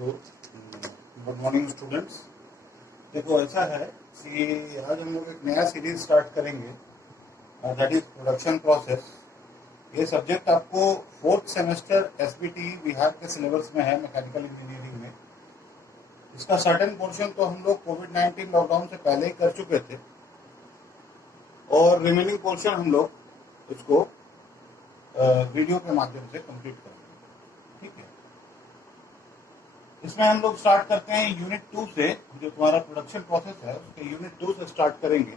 तो good morning students. देखो ऐसा है कि आज हम लोग एक नया सीरीज स्टार्ट करेंगे, दैट इज प्रोडक्शन प्रोसेस। ये सब्जेक्ट आपको फोर्थ सेमेस्टर एसबीटी बिहार के सिलेबस में है, मैकेनिकल इंजीनियरिंग में। इसका सर्टेन पोर्शन तो हम लोग कोविड-19 लॉकडाउन से पहले ही कर चुके थे और रिमेनिंग पोर्शन हम लोग इसको वीडियो के माध्यम से कंप्लीट करेंगे। ठीक है, इसमें हम लोग स्टार्ट करते हैं यूनिट 2 से। जो तुम्हारा प्रोडक्शन प्रोसेस है उसके यूनिट 2 से स्टार्ट करेंगे।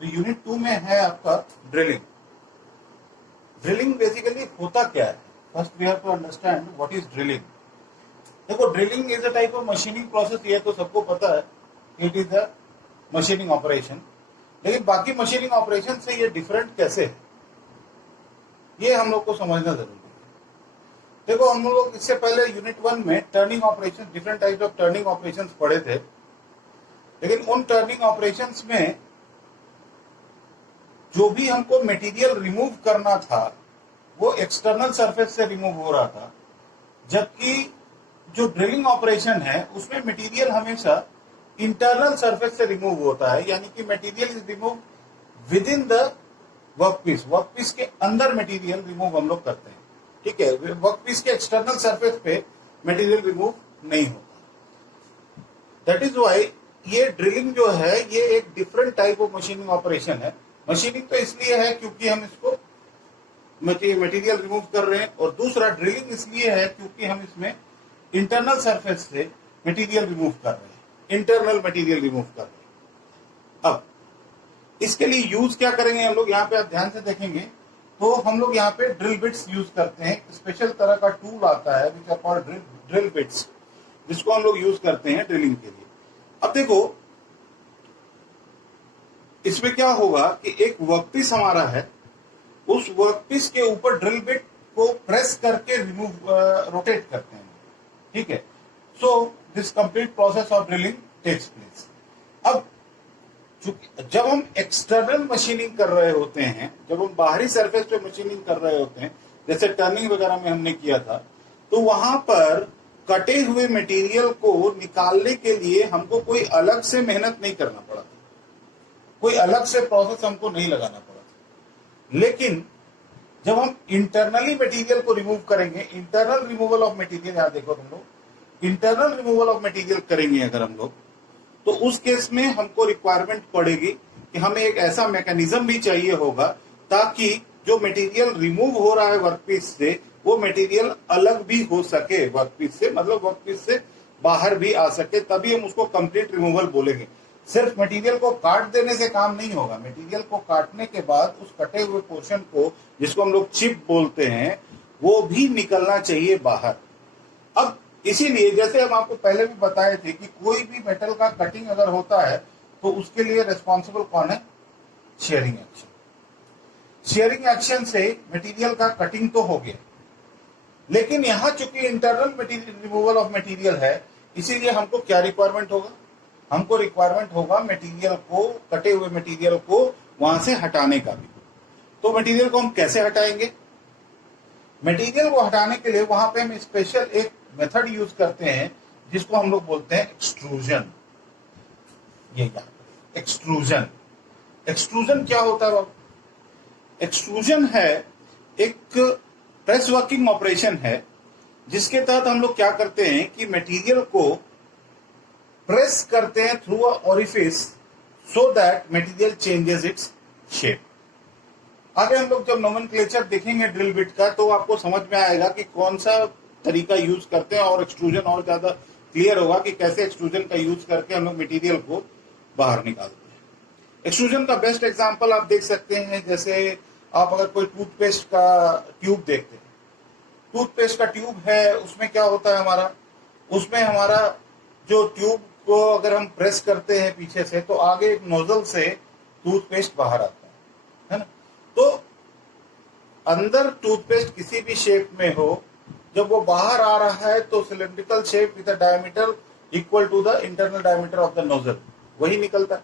तो यूनिट 2 में है आपका ड्रिलिंग। ड्रिलिंग बेसिकली होता क्या है? First we have to understand what is drilling. देखो, drilling is a type of machining process. ये तो सबको पता है, it is a machining operation. लेकिन बाकी मशीनिंग ऑपरेशन से ये डिफरेंट कैसे है, ये हम लोग को समझना जरूरी है। देखो, हम लोग इससे पहले यूनिट 1 में turning operation, different types of turning operations पढ़े थे। लेकिन उन टर्निंग ऑपरेशंस में जो भी हमको मटेरियल रिमूव करना था वो एक्सटर्नल सरफेस से रिमूव हो रहा था, जबकि जो ड्रिलिंग ऑपरेशन है उसमें मटेरियल हमेशा इंटरनल सरफेस से रिमूव होता है, यानी कि material is remove with in the workpiece. Workpiece के अंदर मटेरियल रिमूव हम लोग करते हैं। ठीक है, वर्कपीस के एक्सटर्नल सरफेस पे मटेरियल रिमूव नहीं होता। दैट इज व्हाई ये ड्रिलिंग जो है ये एक different type of machining operation है। मशीनिंग तो इसलिए है क्योंकि हम इसको मटेरियल रिमूव कर रहे हैं, और दूसरा ड्रिलिंग इसलिए है क्योंकि हम इसमें इंटरनल सरफेस से मटेरियल रिमूव कर रहे हैं, इंटरनल मटेरियल रिमूव कर रहे हैं। अब इसके लिए यूज क्या करेंगे हम लोग, यहाँ पे आप ध्यान से देखेंगे तो हम लोग यहाँ पे ड्रिल बिट्स यूज करते हैं। स्पेशल तरह का टूल आता है which are called drill bits, जिसको हम लोग यूज करते हैं ड्रिलिंग के लिए। अब देखो, इसमें क्या होगा कि एक वर्कपीस हमारा है, उस वर्कपीस के ऊपर ड्रिल बिट को प्रेस करके रिमूव रोटेट करते हैं। ठीक है, so this complete process of drilling takes place. अब जब हम एक्सटर्नल मशीनिंग कर रहे होते हैं, जब हम बाहरी सरफेस पे मशीनिंग कर रहे होते हैं, जैसे टर्निंग वगैरह में हमने किया था, तो वहां पर कटे हुए मटेरियल को निकालने के लिए हमको कोई अलग से मेहनत नहीं करना पड़ा था, कोई अलग से प्रोसेस हमको नहीं लगाना पड़ा था। लेकिन जब हम इंटरनली मटेरियल को रिमूव करेंगे, इंटरनल रिमूवल ऑफ मटेरियल, यहां देखो तुम लोग, इंटरनल रिमूवल ऑफ मटेरियल करेंगे अगर हम लोग, तो उस केस में हमको रिक्वायरमेंट पड़ेगी कि हमें एक ऐसा मैकेनिज्म भी चाहिए होगा ताकि जो मटेरियल रिमूव हो रहा है वर्कपीस से, वो मटेरियल अलग भी हो सके वर्कपीस से, मतलब वर्कपीस से बाहर भी आ सके, तभी हम उसको कंप्लीट रिमूवल बोलेंगे। सिर्फ मटेरियल को काट देने से काम नहीं होगा। मटेरियल को काटने के बाद उस कटे हुए पोर्शन को, जिसको हम लोग चिप बोलते हैं, वो भी निकलना चाहिए बाहर। अब इसीलिए जैसे हम आपको पहले भी बताए थे कि कोई भी मेटल का कटिंग अगर होता है तो उसके लिए रिस्पॉन्सिबल कौन है? Shearing action. शेयरिंग एक्शन से मटेरियल का कटिंग तो हो गया, लेकिन यहां चूंकि internal material removal of material है, इसीलिए हमको क्या रिक्वायरमेंट होगा? हमको रिक्वायरमेंट होगा मटेरियल को, कटे हुए मटेरियल को वहां से हटाने का भी। तो मटेरियल को हम कैसे हटाएंगे? मटेरियल को हटाने के लिए वहां पे हम स्पेशल एक मेथड यूज करते हैं जिसको हम लोग बोलते हैं एक्सट्रूजन। ये क्या एक्सट्रूजन? एक्सट्रूजन क्या होता है बाबू? एक्सट्रूजन है एक प्रेस वर्किंग ऑपरेशन है, जिसके तहत हम लोग क्या करते हैं कि मटेरियल को प्रेस करते हैं through a orifice so that material changes its shape. आगे हम लोग जब नोमेनक्लेचर देखेंगे ड्रिल बिट का तो आपको समझ में आएगा कि कौन सा तरीका यूज करते हैं, और एक्सट्रूजन और ज्यादा क्लियर होगा कि कैसे एक्सट्रूजन का यूज करके हम लोग मटेरियल को बाहर निकालते हैं। एक्सट्रूजन का बेस्ट एग्जांपल आप देख सकते हैं, जैसे आप अगर कोई टूथपेस्ट का ट्यूब देखते हैं, टूथपेस्ट का ट्यूब है, उसमें क्या होता है हमारा, उसमें हमारा जो ट्यूब को अगर हम प्रेस करते हैं पीछे से, तो आगे एक नोजल से टूथपेस्ट बाहर आता है ना। तो अंदर टूथपेस्ट किसी भी शेप में हो, जब वो बाहर आ रहा है तो cylindrical shape with a diameter equal to the internal diameter of the nozzle, वही निकलता है।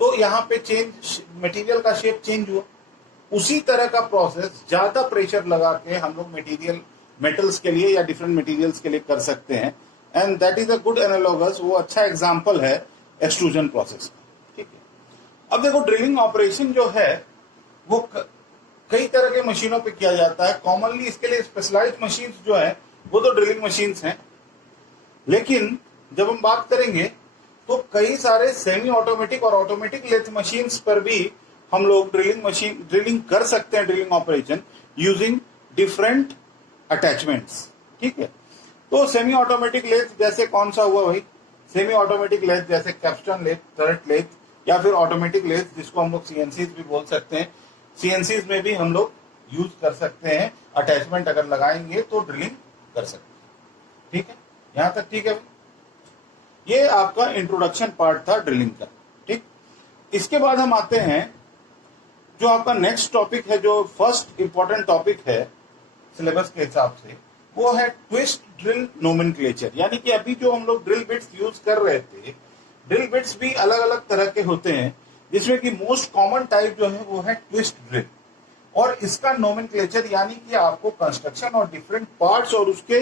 तो यहाँ पे चेंज, मटेरियल का शेप चेंज हुआ। उसी तरह का प्रोसेस ज्यादा प्रेशर लगा के हम लोग मटेरियल मेटल्स के लिए या डिफरेंट मटेरियल्स के लिए कर सकते हैं, and that is a good analogous, वो अच्छा एग्जांपल है एक्सट्रूजन प्रोसेस का। ठीक है, अब देखो ड्रिलिंग ऑपरेशन जो है वो कई तरह के मशीनों पे किया जाता है। कॉमनली इसके लिए स्पेशलाइज्ड मशीन्स जो है वो तो ड्रिलिंग मशीन्स हैं, लेकिन जब हम बात करेंगे तो कई सारे सेमी ऑटोमेटिक और ऑटोमेटिक लेथ मशीन्स पर भी हम लोग ड्रिलिंग कर सकते हैं, drilling operation using different attachments. ठीक है, तो सेमी ऑटोमेटिक लेथ जैसे कौन सा हुआ भाई, सेमी ऑटोमेटिक लेथ जैसे कैप्स्टन लेथ, टर्रेट लेथ, या फिर ऑटोमेटिक लेथ जिसको हम लोग सीएनसीज भी बोल सकते हैं। सीएनसीज में भी हम लोग यूज कर सकते हैं, अटैचमेंट अगर लगाएंगे तो ड्रिलिंग कर सकते हैं। ठीक है, यहां तक ठीक है भाई? ये आपका इंट्रोडक्शन पार्ट था ड्रिलिंग का। ठीक, इसके बाद हम आते हैं जो आपका नेक्स्ट टॉपिक है, जो फर्स्ट इंपॉर्टेंट टॉपिक है सिलेबस के हिसाब से, वो है ट्विस्ट ड्रिल नोमेनक्लेचर। यानी कि अभी जो हम लोग ड्रिल बिट्स यूज कर रहे थे, ड्रिल बिट्स भी अलग अलग तरह के होते हैं, जिसमें कि मोस्ट कॉमन टाइप जो है वो है ट्विस्ट ड्रिल, और इसका नोमेनक्लेचर यानी कि आपको कंस्ट्रक्शन और डिफरेंट पार्ट्स और उसके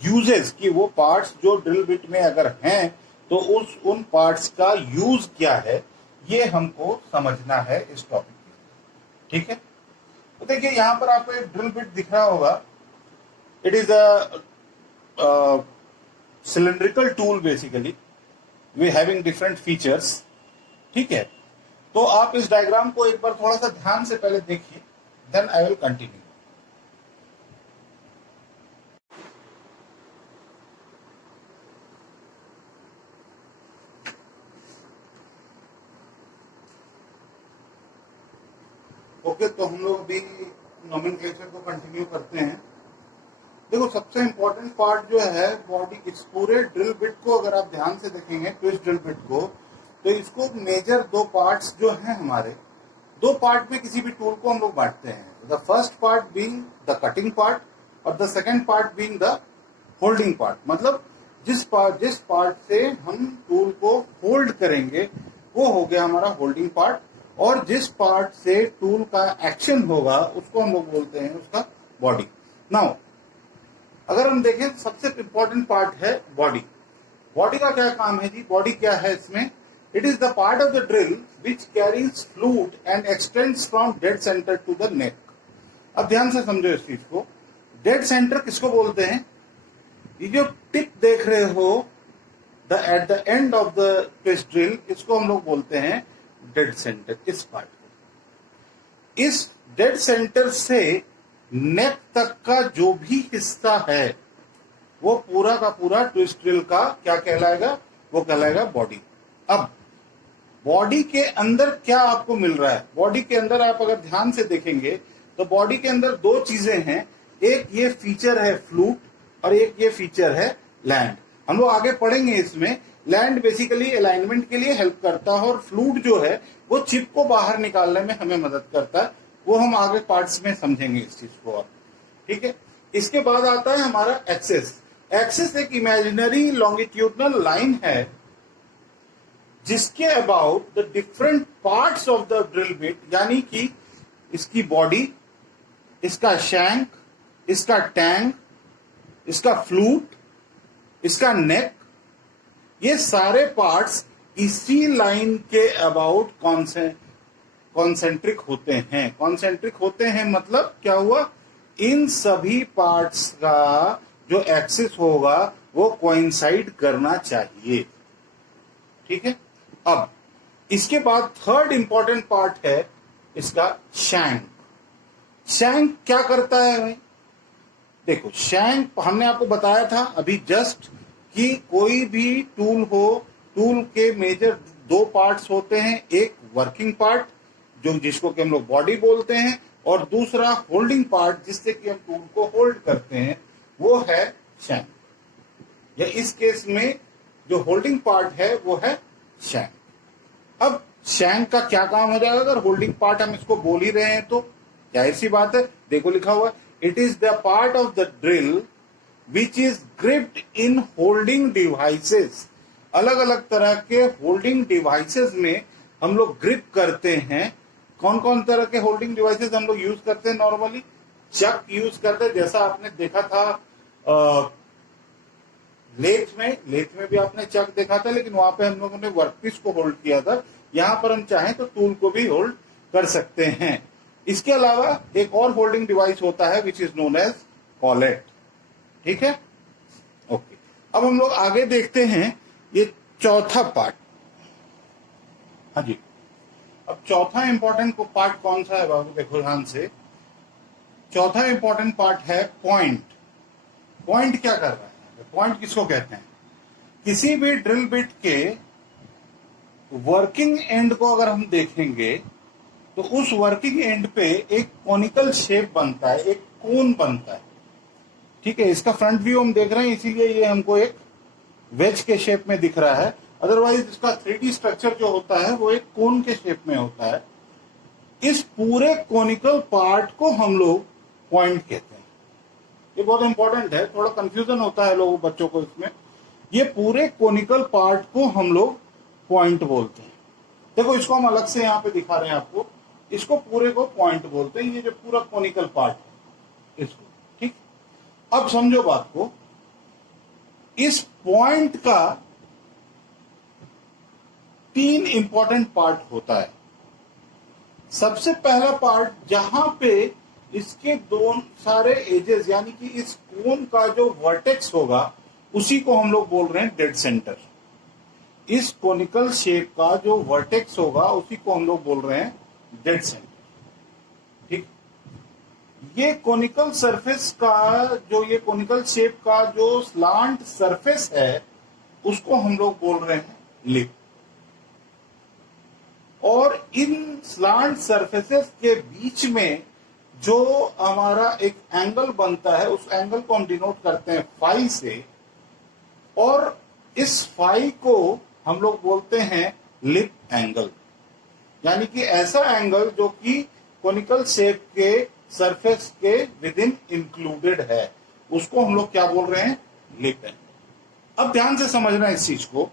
यूजेस की, वो पार्ट्स जो ड्रिल बिट में अगर हैं तो उन पार्ट्स का यूज क्या है, ये हमको समझना है इस टॉपिक में। ठीक है, तो देखिए यहां पर आपको एक ड्रिल बिट दिख रहा होगा। It is a cylindrical tool basically, we having different features. ठीक है, तो आप इस डायग्राम को एक बार थोड़ा सा ध्यान से पहले देखिए, then I will continue. Okay, तो हम लोग अभी नोमेनक्लेचर को कंटिन्यू करते हैं। देखो सबसे इंपॉर्टेंट पार्ट जो है बॉडी, इस पूरे ड्रिल बिट को अगर आप ध्यान से देखेंगे, ट्विस्ट ड्रिल बिट को, तो इसको मेजर दो पार्ट्स जो हैं हमारे, दो पार्ट में किसी भी टूल को हम लोग बांटते हैं। The first part being the cutting part और the second part being the holding part. मतलब जिस पार्ट से हम टूल को होल्ड करेंगे वो हो गया हमारा होल्डिंग पार्ट, और जिस पार्ट से टूल का एक्शन होगा उसको हम लोग बोलते हैं उसका बॉडी। नाउ अगर हम देखें, सबसे इंपॉर्टेंट पार्ट है बॉडी। बॉडी का क्या काम है जी? बॉडी क्या है इसमें? It is the part of the drill which carries fluid and extends from dead centre to the neck. अब ध्यान से समझो इस चीज को। डेड सेंटर किसको बोलते हैं? ये जो टिप देख रहे हो at the end of the twist drill, इसको हम लोग बोलते हैं डेड सेंटर। इस पार्ट को, इस डेड सेंटर से नेक तक का जो भी हिस्सा है वो पूरा का पूरा ट्विस्ट ड्रिल का क्या कहलाएगा? वो कहलाएगा बॉडी। अब बॉडी के अंदर क्या आपको मिल रहा है? बॉडी के अंदर आप अगर ध्यान से देखेंगे तो बॉडी के अंदर दो चीजें हैं, एक ये फीचर है फ्लूट और एक ये फीचर है लैंड। हम लोग आगे पढ़ेंगे इसमें। लैंड बेसिकली अलाइनमेंट के लिए हेल्प करता है और फ्लूट जो है वो चिप को बाहर निकालने में हमें मदद करता है। वो हम आगे पार्ट्स में समझेंगे इस चीज को। आप ठीक है, इसके बाद आता है हमारा एक्सेस। एक्सेस एक इमेजिनरी लॉन्गिट्यूडनल लाइन है जिसके about the different parts of the drill bit, यानी कि इसकी बॉडी, इसका शैंक, इसका टैंक, इसका फ्लूट, इसका नेक, ये सारे पार्ट्स इसी लाइन के अबाउट कॉन्सेंट्रिक होते हैं। कॉन्सेंट्रिक होते हैं मतलब क्या हुआ? इन सभी पार्ट्स का जो एक्सिस होगा वो कोइंसाइड करना चाहिए। ठीक है, अब इसके बाद थर्ड इंपॉर्टेंट पार्ट है इसका शैंक। शैंक क्या करता है भाई? देखो शैंक हमने आपको बताया था अभी जस्ट कि कोई भी टूल हो, टूल के मेजर दो पार्ट्स होते हैं, एक वर्किंग पार्ट जो जिसको कि हम लोग बॉडी बोलते हैं, और दूसरा होल्डिंग पार्ट जिससे कि हम टूल को होल्ड करते हैं, वो है शैंक। या इस केस में जो होल्डिंग पार्ट है वो है शैंक। अब शैंक का क्या काम हो जाएगा? अगर होल्डिंग पार्ट हम इसको बोल ही रहे हैं तो जाहिर सी बात है, देखो लिखा हुआ है, it is the part of the drill which is gripped in holding devices. अलग अलग तरह के होल्डिंग डिवाइसेस में हम लोग ग्रिप करते हैं। कौन कौन तरह के होल्डिंग डिवाइसेस हम लोग यूज करते हैं नॉर्मली? चक यूज करते हैं, जैसा आपने देखा था लेथ में भी आपने चक देखा था, लेकिन वहां पे हम लोगों ने वर्कपीस को होल्ड किया था। यहां पर हम चाहें तो टूल को भी होल्ड कर सकते हैं। इसके अलावा एक और होल्डिंग डिवाइस होता है which is known as collet. ठीक है, ओके। अब हम लोग आगे देखते हैं ये चौथा पार्ट। हाँ जी, अब चौथा इंपॉर्टेंट पार्ट कौन सा है बाबू, देखो ध्यान से। चौथा इंपॉर्टेंट पार्ट है पॉइंट। पॉइंट क्या कर रहा है, पॉइंट किसको कहते हैं? किसी भी ड्रिल बिट के वर्किंग एंड को अगर हम देखेंगे तो उस वर्किंग एंड पे एक कॉनिकल शेप बनता है, एक कोन बनता है। ठीक है, इसका फ्रंट व्यू हम देख रहे हैं, इसीलिए ये हमको एक वेज के शेप में दिख रहा है। अदरवाइज इसका 3D स्ट्रक्चर जो होता है वो एक कोन के शेप में होता है। इस पूरे कॉनिकल पार्ट को हम लोग पॉइंट कहते हैं। ये बहुत इंपॉर्टेंट है, थोड़ा कंफ्यूजन होता है लोगों बच्चों को इसमें। ये पूरे कॉनिकल पार्ट को हम लोग पॉइंट बोलते हैं। देखो इसको हम अलग से यहाँ पे दिखा रहे हैं आपको, इसको पूरे को पॉइंट बोलते हैं, ये जो पूरा कॉनिकल पार्ट है इसको। ठीक, अब समझो बात को। इस पॉइंट का 3 इंपॉर्टेंट पार्ट होता है। सबसे पहला पार्ट जहां पे इसके दोनों सारे एजेस यानी कि इस कोन का जो वर्टेक्स होगा उसी को हम लोग बोल रहे हैं डेड सेंटर। इस कोनिकल शेप का जो वर्टेक्स होगा उसी को हम लोग बोल रहे हैं डेड सेंटर। ठीक, ये कोनिकल सरफेस का ये कोनिकल शेप का जो स्लांट सरफेस है उसको हम लोग बोल रहे हैं लिप। और इन स्लांट सरफेसेस के बीच में जो हमारा एक एंगल बनता है उस एंगल को हम डिनोट करते हैं फाई से, और इस फाई को हम लोग बोलते हैं लिप एंगल। यानी कि ऐसा एंगल जो कि कोनिकल शेप के सरफेस के विद इन इंक्लूडेड है, उसको हम लोग क्या बोल रहे हैं? Lip angle. अब ध्यान से समझना इस चीज को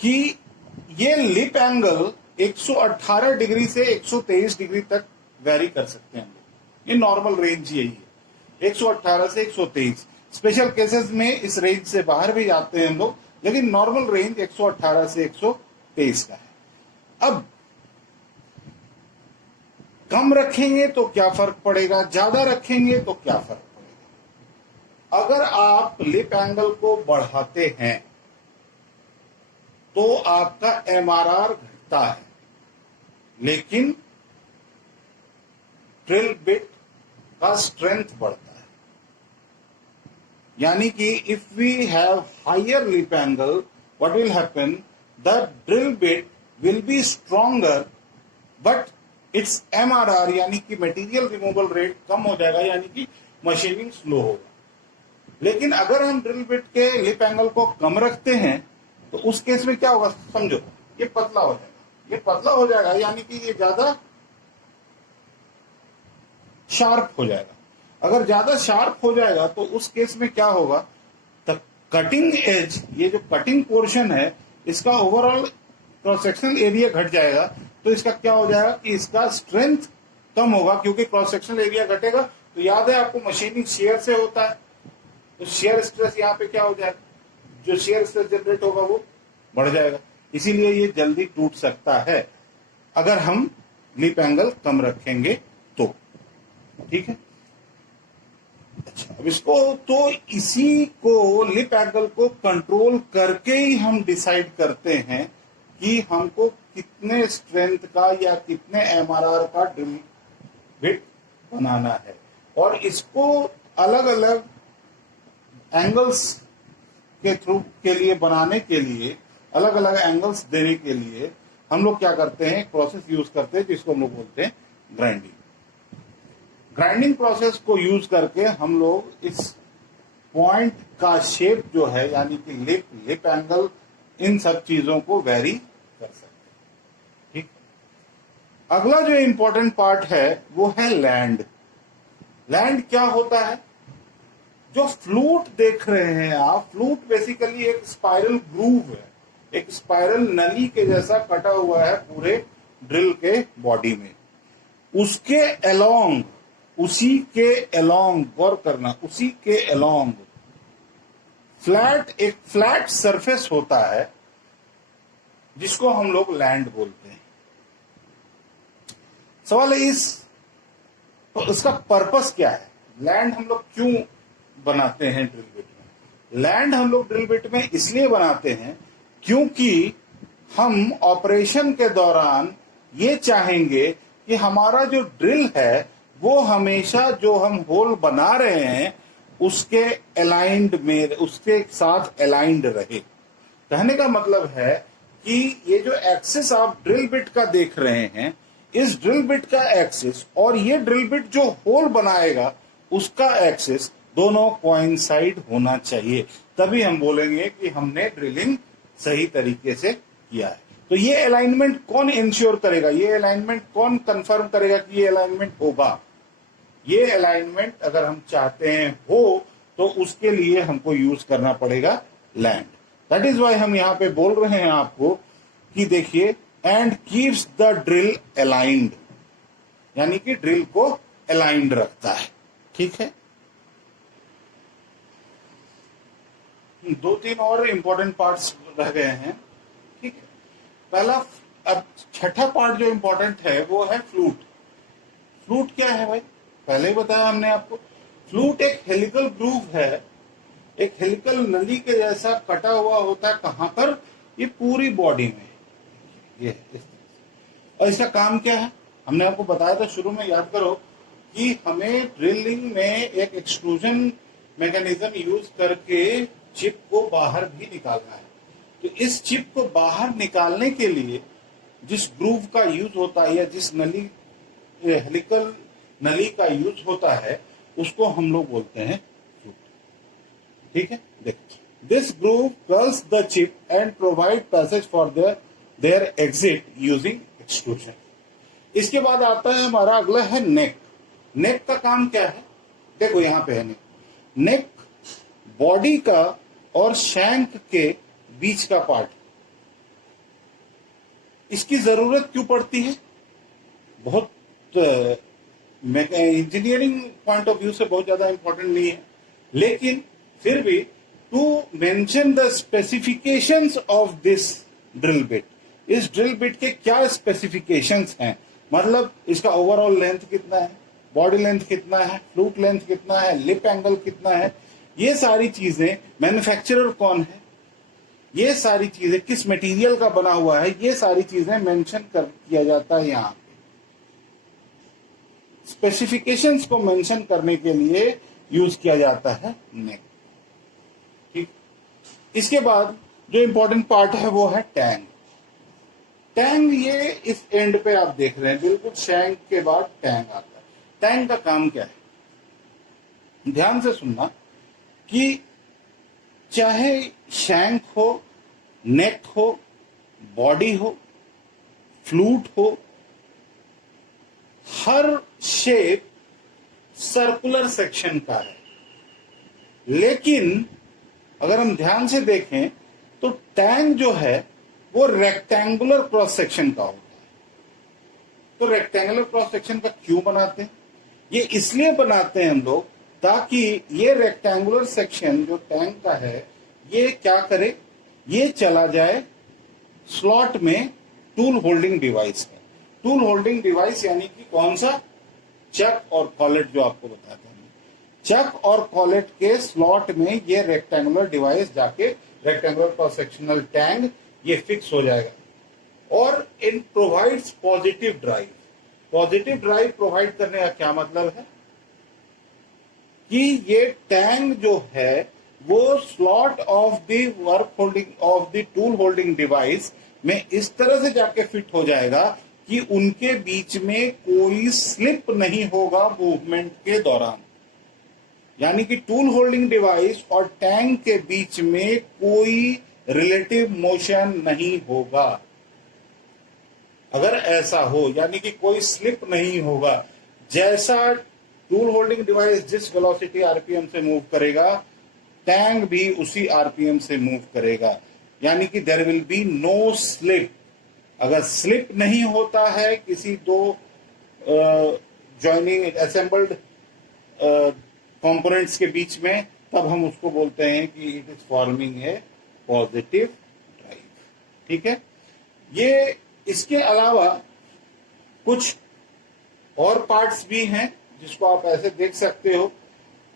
कि ये लिप एंगल 118 डिग्री से 123 डिग्री तक वेरी कर सकते हैं हम लोग। ये नॉर्मल रेंज यही है, 118 से 123। स्पेशल केसेस में इस रेंज से बाहर भी जाते हैं हम लोग, लेकिन नॉर्मल रेंज 118 से 123 का है। अब कम रखेंगे तो क्या फर्क पड़ेगा, ज्यादा रखेंगे तो क्या फर्क पड़ेगा? अगर आप लिप एंगल को बढ़ाते हैं तो आपका एमआरआर घटता है, लेकिन ड्रिल बिट का स्ट्रेंथ बढ़ता है। यानी कि if we have higher lip angle, what will happen? The drill bit will be stronger but its MRR यानी कि मटेरियल रिमूवल रेट कम हो जाएगा, यानी कि मशीनिंग स्लो होगा। लेकिन अगर हम ड्रिल बिट के लिप एंगल को कम रखते हैं तो उस केस में क्या होगा? समझो, ये पतला हो जाएगा। ये पतला हो जाएगा यानी कि ये ज्यादा शार्प हो जाएगा। अगर ज्यादा शार्प हो जाएगा तो उस केस में क्या होगा? द कटिंग एज, ये जो कटिंग पोर्शन है, इसका ओवरऑल क्रॉस सेक्शनल एरिया घट जाएगा। तो इसका क्या हो जाएगा कि इसका स्ट्रेंथ कम होगा, क्योंकि क्रॉस सेक्शनल एरिया घटेगा। तो याद है आपको मशीनिंग शेयर से होता है, तो शेयर स्ट्रेस यहाँ पे क्या हो जाएगा? जो शेयर स्ट्रेस जनरेट होगा वो बढ़ जाएगा। इसीलिए ये जल्दी टूट सकता है अगर हम लिप एंगल कम रखेंगे तो। ठीक है, अच्छा, अब इसको तो इसी को लिप एंगल को कंट्रोल करके ही हम डिसाइड करते हैं कि हमको कितने स्ट्रेंथ का या कितने एमआरआर का ड्रिल बिट बनाना है। और इसको अलग अलग एंगल्स के थ्रू के लिए बनाने के लिए, अलग अलग एंगल्स देने के लिए हम लोग क्या करते हैं? प्रोसेस यूज करते हैं जिसको हम लोग बोलते हैं ग्राइंडिंग। ग्राइंडिंग प्रोसेस को यूज करके हम लोग इस पॉइंट का शेप जो है यानी कि लिप एंगल, इन सब चीजों को वेरी कर सकते हैं। ठीक, अगला जो इंपॉर्टेंट पार्ट है वो है लैंड। लैंड क्या होता है? जो फ्लूट देख रहे हैं आप, फ्लूट बेसिकली एक स्पाइरल ग्रूव है, एक स्पाइरल नली के जैसा कटा हुआ है पूरे ड्रिल के बॉडी में। उसके अलोंग, उसी के अलोंग, गौर करना, उसी के अलोंग एक फ्लैट सरफेस होता है जिसको हम लोग लैंड बोलते हैं। सवाल है तो इसका पर्पस क्या है? लैंड हम लोग क्यों बनाते हैं ड्रिल बिट में? लैंड हम लोग ड्रिल बिट में इसलिए बनाते हैं क्योंकि हम ऑपरेशन के दौरान ये चाहेंगे कि हमारा जो ड्रिल है वो हमेशा जो हम होल बना रहे हैं उसके अलाइंड में, उसके साथ अलाइंड रहे। कहने का मतलब है कि ये जो एक्सिस आप ड्रिल बिट का देख रहे हैं, इस ड्रिल बिट का एक्सिस और ये ड्रिल बिट जो होल बनाएगा उसका एक्सिस दोनों कोइंसाइड होना चाहिए, तभी हम बोलेंगे कि हमने ड्रिलिंग सही तरीके से किया है। तो ये अलाइनमेंट कौन इंश्योर करेगा, ये अलाइनमेंट कौन कंफर्म करेगा कि ये अलाइनमेंट होगा? ये अलाइनमेंट अगर हम चाहते हैं हो तो उसके लिए हमको यूज करना पड़ेगा लैंड। दैट इज वाई हम यहां पे बोल रहे हैं आपको कि देखिए, and keeps the drill aligned, यानी कि ड्रिल को अलाइंड रखता है। ठीक है, दो तीन और इंपॉर्टेंट पार्ट्स रह गए हैं। ठीक है, पहला, अब छठा पार्ट जो इंपॉर्टेंट है वो है फ्लूट। फ्लूट क्या है भाई? पहले ही बताया हमने आपको। फ्लूट एक हेलिकल ग्रूव है, एक हेलिकल नली के जैसा कटा हुआ होता है। कहां पर? ये पूरी बॉडी में, ये इस तरह से। और इसका काम क्या है? हमने आपको बताया था शुरू में, याद करो कि हमें ड्रिलिंग में एक एक्सट्रूजन मैकेनिज्म यूज करके चिप को बाहर भी निकालना है। तो इस चिप को बाहर निकालने के लिए जिस ग्रूव का यूज होता है या जिस नली, हेलिकल नली का यूज होता है, उसको हम लोग बोलते हैं फ्लूट। ठीक है, देखिए, this groove curls the chip and provide passage for their exit using extrusion. इसके बाद आता है हमारा अगला है नेक। नेक का काम क्या है? देखो यहां पे है नेक। नेक बॉडी का और शैंक के बीच का पार्ट। इसकी जरूरत क्यों पड़ती है? बहुत इंजीनियरिंग पॉइंट ऑफ व्यू से बहुत ज्यादा इंपॉर्टेंट नहीं है, लेकिन फिर भी to mention the specifications of this drill bit. इस ड्रिल बिट के क्या स्पेसिफिकेशंस हैं? मतलब इसका ओवरऑल लेंथ कितना है, बॉडी लेंथ कितना है, फ्लूट लेंथ कितना है, लिप एंगल कितना है, ये सारी चीजें, मैन्युफैक्चरर कौन है, ये सारी चीजें किस मटेरियल का बना हुआ है, ये सारी चीजें मेंशन किया जाता है यहां। स्पेसिफिकेशंस को मेंशन करने के लिए यूज किया जाता है नेक। ठीक, इसके बाद जो इंपॉर्टेंट पार्ट है वो है टैंग। टैंग ये इस एंड पे आप देख रहे हैं, बिल्कुल शैंक के बाद टैंग आता है। टैंग का काम क्या है? ध्यान से सुनना कि चाहे शैंक हो, नेक हो, बॉडी हो, फ्लूट हो, हर शेप सर्कुलर सेक्शन का है। लेकिन अगर हम ध्यान से देखें तो टैंग जो है वो रेक्टेंगुलर क्रॉस सेक्शन का होता है। तो रेक्टेंगुलर क्रॉस सेक्शन का क्यों बनाते हैं? ये इसलिए बनाते हैं हम लोग ताकि ये रेक्टेंगुलर सेक्शन जो टैंक का है ये क्या करे, ये चला जाए स्लॉट में टूल होल्डिंग डिवाइस में। टूल होल्डिंग डिवाइस यानी कि कौन सा? चक और कॉलेट, जो आपको बताते हैं। चक और कॉलेट के स्लॉट में ये रेक्टेंगुलर डिवाइस जाके रेक्टेंगुलर क्रॉस सेक्शनल टैंक ये फिक्स हो जाएगा और in provides positive drive. Positive drive provide करने का क्या मतलब है कि ये टैंक जो है वो slot of the work holding of the tool holding device में इस तरह से जाके फिट हो जाएगा कि उनके बीच में कोई स्लिप नहीं होगा मूवमेंट के दौरान। यानी कि टूल होल्डिंग डिवाइस और टैंक के बीच में कोई रिलेटिव मोशन नहीं होगा। अगर ऐसा हो, यानी कि कोई स्लिप नहीं होगा, जैसा टूल होल्डिंग डिवाइस जिस वेलोसिटी आरपीएम से मूव करेगा, टैंक भी उसी आरपीएम से मूव करेगा। यानी कि there will be no slip. अगर स्लिप नहीं होता है किसी दो ज्वाइनिंग असेंबल्ड कंपोनेंट्स के बीच में, तब हम उसको बोलते हैं कि it is forming a positive drive. ठीक है, ये इसके अलावा कुछ और पार्ट्स भी हैं जिसको आप ऐसे देख सकते हो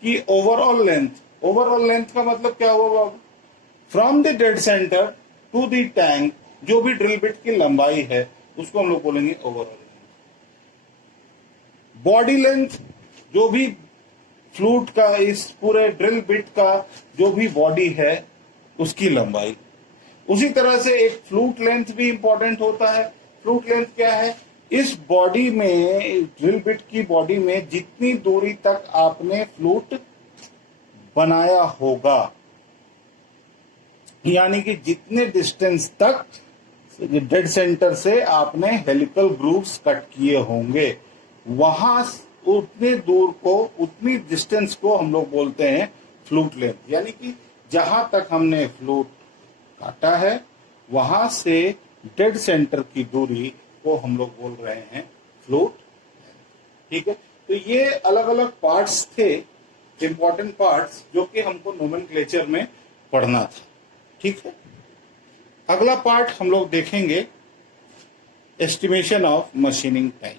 कि ओवरऑल लेंथ का मतलब क्या होगा, from the dead centre to the tank जो भी ड्रिल बिट की लंबाई है उसको हम लोग बोलेंगे ओवरऑल लेंथ। बॉडी लेंथ, जो भी फ्लूट का, इस पूरे ड्रिल बिट का जो भी बॉडी है उसकी लंबाई। उसी तरह से एक फ्लूट लेंथ भी इंपॉर्टेंट होता है। फ्लूट लेंथ क्या है, इस बॉडी में, ड्रिल बिट की बॉडी में जितनी दूरी तक आपने फ्लूट बनाया होगा, यानी कि जितने डिस्टेंस तक डेड सेंटर से आपने हेलिकल ग्रूव्स कट किए होंगे, वहां उतने दूर को, उतनी डिस्टेंस को हम लोग बोलते हैं फ्लूट लेंथ। यानी कि जहां तक हमने फ्लूट काटा है वहां से डेड सेंटर की दूरी को हम लोग बोल रहे हैं फ्लूट लेंथ। ठीक है, तो ये अलग अलग पार्ट्स थे, इंपॉर्टेंट पार्ट्स, जो कि हमको नोमेनक्लेचर में पढ़ना था। ठीक है, अगला पार्ट हम लोग देखेंगे एस्टिमेशन ऑफ मशीनिंग टाइम।